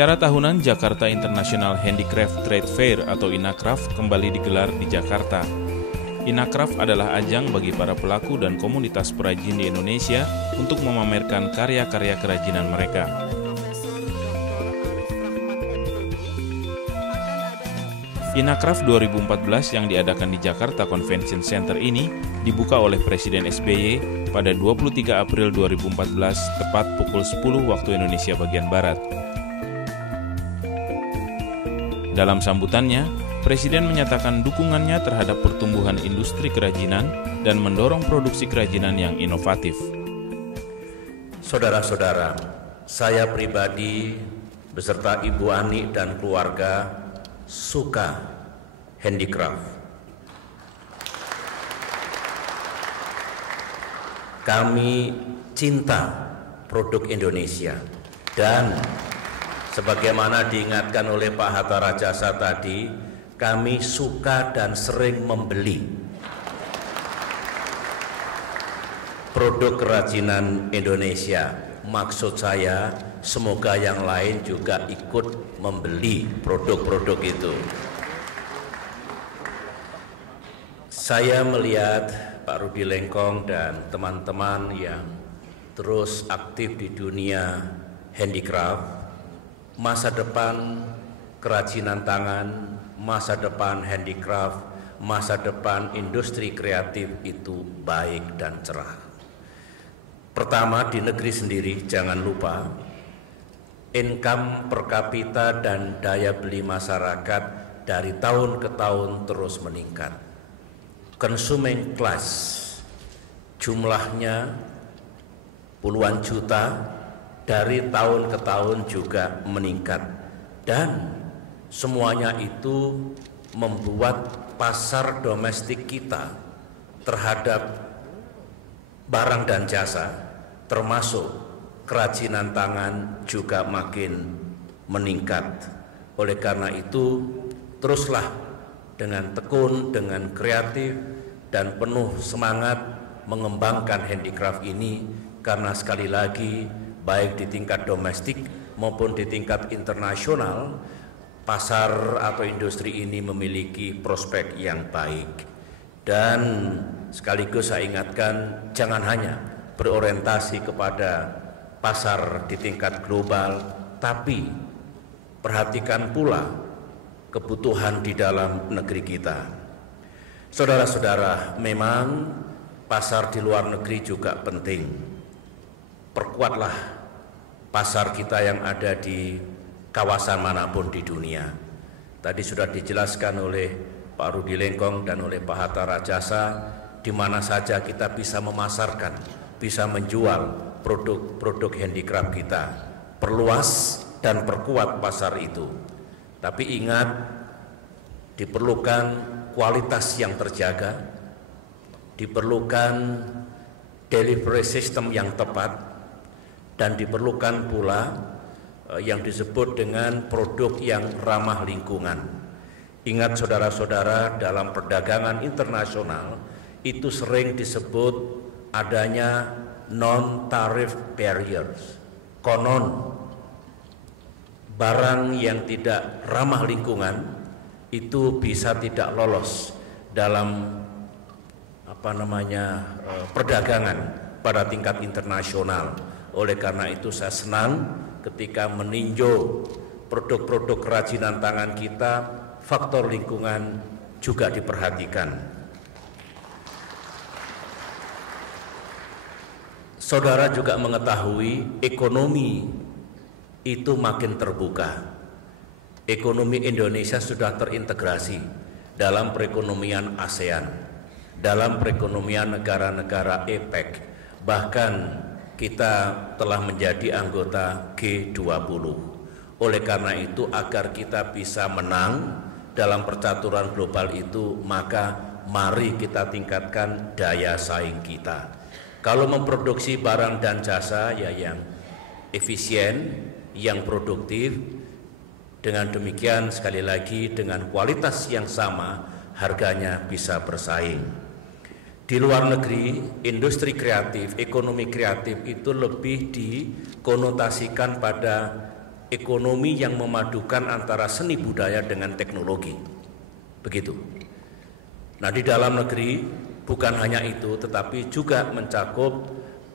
Acara tahunan Jakarta International Handicraft Trade Fair atau INACRAFT kembali digelar di Jakarta. INACRAFT adalah ajang bagi para pelaku dan komunitas perajin di Indonesia untuk memamerkan karya-karya kerajinan mereka. INACRAFT 2014 yang diadakan di Jakarta Convention Center ini dibuka oleh Presiden SBY pada 23 April 2014 tepat pukul 10 waktu Indonesia bagian Barat. Dalam sambutannya, Presiden menyatakan dukungannya terhadap pertumbuhan industri kerajinan dan mendorong produksi kerajinan yang inovatif. Saudara-saudara, saya pribadi beserta Ibu Ani dan keluarga suka handicraft. Kami cinta produk Indonesia dan sebagaimana diingatkan oleh Pak Hatta Rajasa tadi, kami suka dan sering membeli produk kerajinan Indonesia. Maksud saya, semoga yang lain juga ikut membeli produk-produk itu. Saya melihat Pak Rudi Lengkong dan teman-teman yang terus aktif di dunia handicraft. Masa depan kerajinan tangan, masa depan handicraft, masa depan industri kreatif itu baik dan cerah. Pertama, di negeri sendiri jangan lupa income per kapita dan daya beli masyarakat dari tahun ke tahun terus meningkat. Consuming class jumlahnya puluhan juta, dari tahun ke tahun juga meningkat, dan semuanya itu membuat pasar domestik kita terhadap barang dan jasa termasuk kerajinan tangan juga makin meningkat. Oleh karena itu, teruslah dengan tekun, dengan kreatif dan penuh semangat mengembangkan handicraft ini, karena sekali lagi baik di tingkat domestik maupun di tingkat internasional, pasar atau industri ini memiliki prospek yang baik. Dan sekaligus saya ingatkan, jangan hanya berorientasi kepada pasar di tingkat global, tapi perhatikan pula kebutuhan di dalam negeri kita. Saudara-saudara, memang pasar di luar negeri juga penting. Perkuatlah pasar kita yang ada di kawasan manapun di dunia. Tadi sudah dijelaskan oleh Pak Rudi Lengkong dan oleh Pak Hatta Rajasa, di mana saja kita bisa memasarkan, bisa menjual produk-produk handicraft kita. Perluas dan perkuat pasar itu. Tapi ingat, diperlukan kualitas yang terjaga, diperlukan delivery system yang tepat, dan diperlukan pula yang disebut dengan produk yang ramah lingkungan. Ingat saudara-saudara, dalam perdagangan internasional itu sering disebut adanya non-tariff barriers. Konon barang yang tidak ramah lingkungan itu bisa tidak lolos dalam perdagangan pada tingkat internasional. Oleh karena itu saya senang ketika meninjau produk-produk kerajinan tangan kita, faktor lingkungan juga diperhatikan. Saudara juga mengetahui ekonomi itu makin terbuka. Ekonomi Indonesia sudah terintegrasi dalam perekonomian ASEAN, dalam perekonomian negara-negara APEC, bahkan kita telah menjadi anggota G20. Oleh karena itu, agar kita bisa menang dalam percaturan global itu, maka mari kita tingkatkan daya saing kita. Kalau memproduksi barang dan jasa ya yang efisien, yang produktif, dengan demikian sekali lagi dengan kualitas yang sama, harganya bisa bersaing. Di luar negeri, industri kreatif, ekonomi kreatif itu lebih dikonotasikan pada ekonomi yang memadukan antara seni budaya dengan teknologi. Begitu. Nah, di dalam negeri bukan hanya itu, tetapi juga mencakup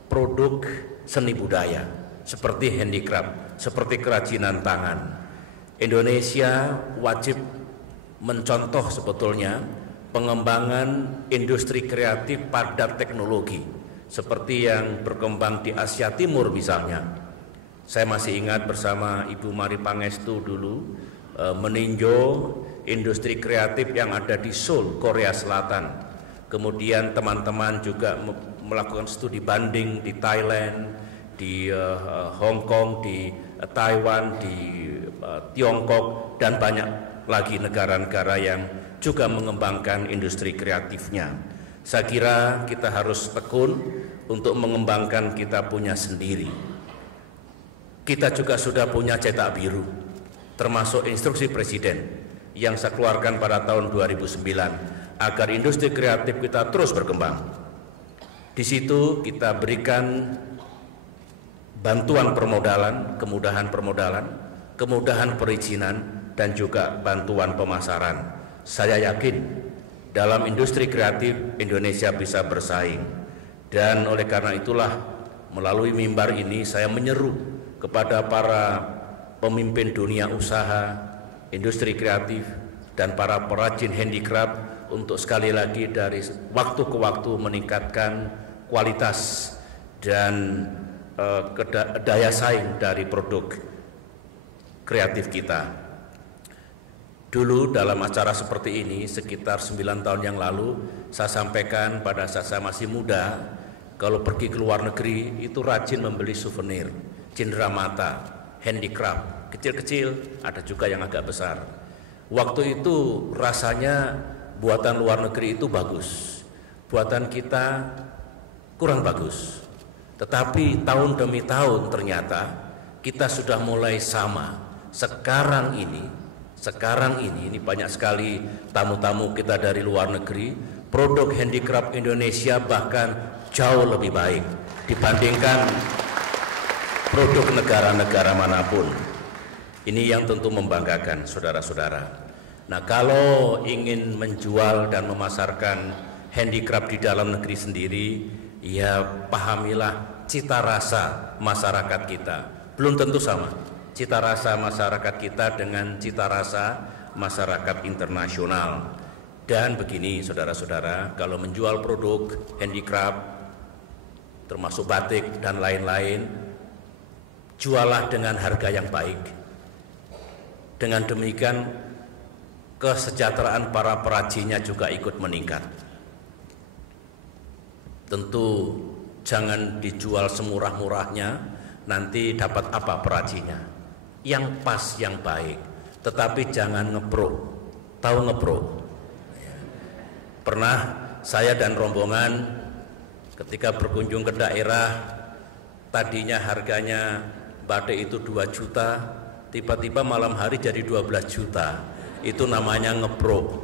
produk seni budaya seperti handicraft, seperti kerajinan tangan. Indonesia wajib mencontoh sebetulnya pengembangan industri kreatif padat teknologi seperti yang berkembang di Asia Timur misalnya. Saya masih ingat bersama Ibu Mari Pangestu dulu meninjau industri kreatif yang ada di Seoul, Korea Selatan. Kemudian teman-teman juga melakukan studi banding di Thailand, di Hong Kong, di Taiwan, di Tiongkok, dan banyak lagi negara-negara yang juga mengembangkan industri kreatifnya. Saya kira kita harus tekun untuk mengembangkan kita punya sendiri. Kita juga sudah punya cetak biru, termasuk instruksi Presiden yang saya keluarkan pada tahun 2009 agar industri kreatif kita terus berkembang. Di situ kita berikan bantuan permodalan, kemudahan permodalan, kemudahan perizinan, dan juga bantuan pemasaran. Saya yakin dalam industri kreatif Indonesia bisa bersaing. Dan oleh karena itulah melalui mimbar ini saya menyeru kepada para pemimpin dunia usaha, industri kreatif, dan para perajin handicraft untuk sekali lagi dari waktu ke waktu meningkatkan kualitas dan daya saing dari produk kreatif kita. Dulu dalam acara seperti ini sekitar 9 tahun yang lalu saya sampaikan pada saat saya masih muda, kalau pergi ke luar negeri itu rajin membeli souvenir, cenderamata, handicraft, kecil-kecil, ada juga yang agak besar. Waktu itu rasanya buatan luar negeri itu bagus, buatan kita kurang bagus. Tetapi tahun demi tahun ternyata kita sudah mulai sama. Sekarang ini banyak sekali tamu-tamu kita dari luar negeri, produk handicraft Indonesia bahkan jauh lebih baik dibandingkan produk negara-negara manapun. Ini yang tentu membanggakan saudara-saudara. Nah, kalau ingin menjual dan memasarkan handicraft di dalam negeri sendiri, ya pahamilah cita rasa masyarakat kita. Belum tentu sama cita rasa masyarakat kita dengan cita rasa masyarakat internasional. Dan begini saudara-saudara, kalau menjual produk handicraft termasuk batik dan lain-lain, jualah dengan harga yang baik. Dengan demikian kesejahteraan para perajinnya juga ikut meningkat. Tentu jangan dijual semurah-murahnya, nanti dapat apa perajinnya? Yang pas, yang baik, tetapi jangan ngebrok. Tahu ngebrok? Pernah saya dan rombongan ketika berkunjung ke daerah, tadinya harganya batik itu 2 juta, tiba-tiba malam hari jadi 12 juta. Itu namanya ngebrok.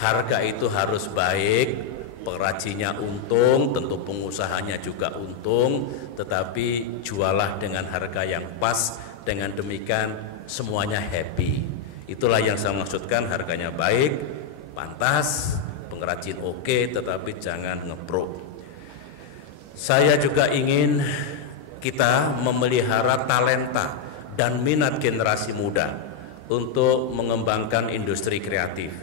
Harga itu harus baik, perajinnya untung, tentu pengusahanya juga untung, tetapi jualah dengan harga yang pas. Dengan demikian semuanya happy. Itulah yang saya maksudkan, harganya baik, pantas, pengrajin oke, tetapi jangan ngebrok. Saya juga ingin kita memelihara talenta dan minat generasi muda untuk mengembangkan industri kreatif.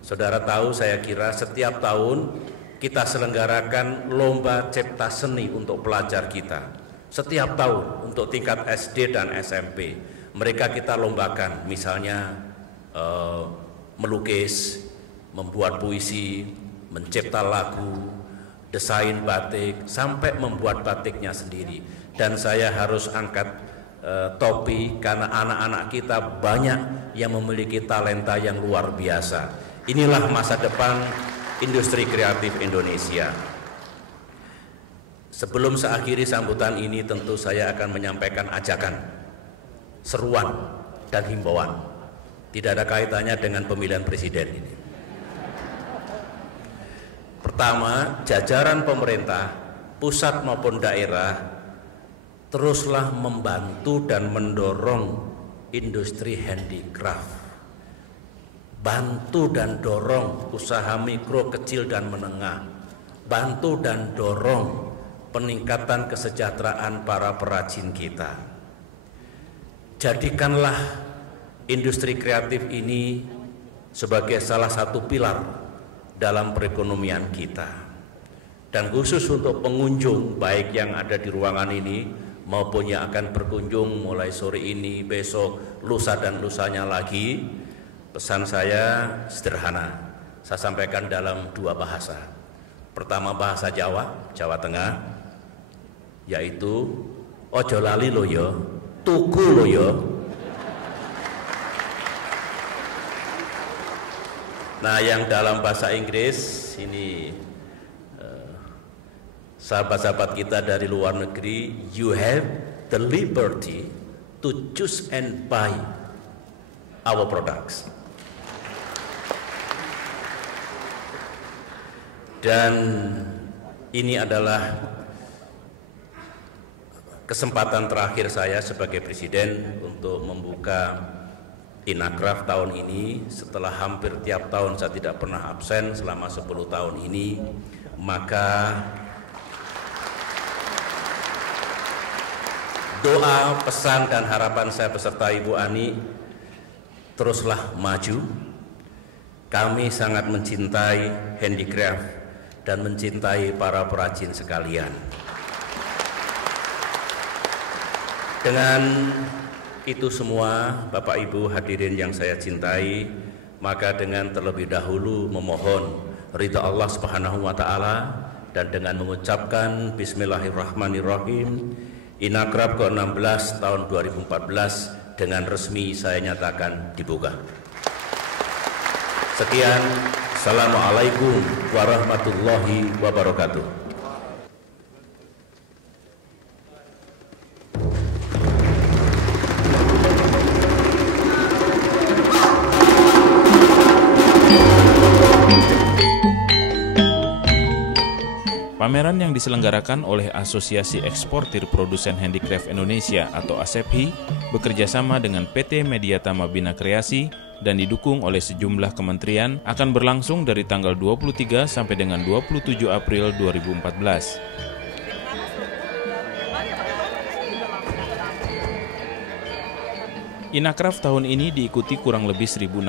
Saudara tahu, saya kira setiap tahun kita selenggarakan lomba cipta seni untuk pelajar kita. Setiap tahun untuk tingkat SD dan SMP, mereka kita lombakan, misalnya melukis, membuat puisi, mencipta lagu, desain batik, sampai membuat batiknya sendiri. Dan saya harus angkat topi karena anak-anak kita banyak yang memiliki talenta yang luar biasa. Inilah masa depan industri kreatif Indonesia. Sebelum saya akhiri sambutan ini, tentu saya akan menyampaikan ajakan, seruan, dan himbauan. Tidak ada kaitannya dengan pemilihan presiden ini. Pertama, jajaran pemerintah, pusat maupun daerah, teruslah membantu dan mendorong industri handicraft. Bantu dan dorong usaha mikro, kecil, dan menengah. Bantu dan dorong peningkatan kesejahteraan para perajin kita. Jadikanlah industri kreatif ini sebagai salah satu pilar dalam perekonomian kita. Dan khusus untuk pengunjung, baik yang ada di ruangan ini maupun yang akan berkunjung mulai sore ini, besok, lusa, dan lusanya lagi, pesan saya sederhana. Saya sampaikan dalam 2 bahasa. Pertama bahasa Jawa, Jawa Tengah, yaitu ojo lali loyo, tuku loyo. Nah, yang dalam bahasa Inggris ini sahabat-sahabat kita dari luar negeri, you have the liberty to choose and buy our products. Dan ini adalah kesempatan terakhir saya sebagai presiden untuk membuka Inacraft tahun ini. Setelah hampir tiap tahun saya tidak pernah absen selama 10 tahun ini, maka doa, pesan, dan harapan saya beserta Ibu Ani, teruslah maju. Kami sangat mencintai handicraft dan mencintai para perajin sekalian. Dengan itu semua, Bapak Ibu hadirin yang saya cintai, maka dengan terlebih dahulu memohon ridha Allah Subhanahu wa taala, dan dengan mengucapkan bismillahirrahmanirrahim, Inacraft ke-16 tahun 2014 dengan resmi saya nyatakan dibuka. Sekian, Assalamualaikum warahmatullahi wabarakatuh. Pameran yang diselenggarakan oleh Asosiasi Eksportir Produsen Handicraft Indonesia atau ASEPHI bekerjasama dengan PT Mediatama Bina Kreasi dan didukung oleh sejumlah kementerian akan berlangsung dari tanggal 23 sampai dengan 27 April 2014. Inacraft tahun ini diikuti kurang lebih 1.600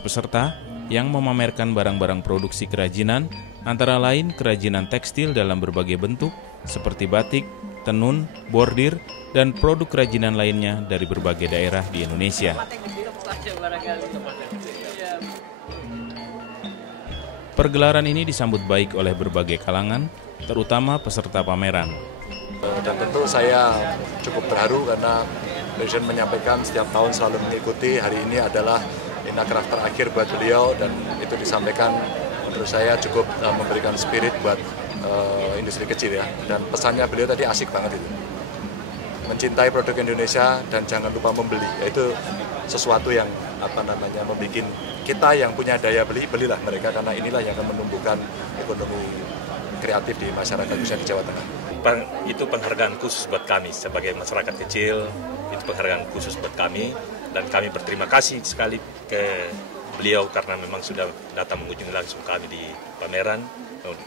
peserta yang memamerkan barang-barang produksi kerajinan, antara lain kerajinan tekstil dalam berbagai bentuk seperti batik, tenun, bordir, dan produk kerajinan lainnya dari berbagai daerah di Indonesia. Pergelaran ini disambut baik oleh berbagai kalangan, terutama peserta pameran. Dan tentu saya cukup terharu karena Presiden menyampaikan setiap tahun selalu mengikuti. Hari ini adalah Inacraft terakhir buat beliau, dan itu disampaikan menurut saya cukup memberikan spirit buat industri kecil ya. Dan pesannya beliau tadi asik banget itu. Mencintai produk Indonesia dan jangan lupa membeli. Itu sesuatu yang membuat kita yang punya daya beli, belilah mereka, karena inilah yang akan menumbuhkan ekonomi kreatif di masyarakat khususnya di Jawa Tengah. Itu penghargaan khusus buat kami sebagai masyarakat kecil, itu penghargaan khusus buat kami, dan kami berterima kasih sekali ke beliau karena memang sudah datang mengunjungi langsung kami di pameran.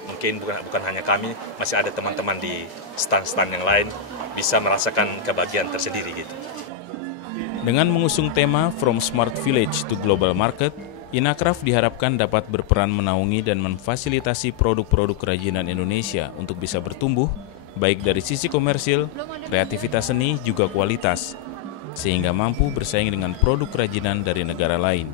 Mungkin bukan hanya kami, masih ada teman-teman di stand-stand yang lain bisa merasakan kebahagiaan tersendiri gitu. Dengan mengusung tema From Smart Village to Global Market, Inacraft diharapkan dapat berperan menaungi dan memfasilitasi produk-produk kerajinan Indonesia untuk bisa bertumbuh, baik dari sisi komersil, kreativitas seni, juga kualitas, sehingga mampu bersaing dengan produk kerajinan dari negara lain.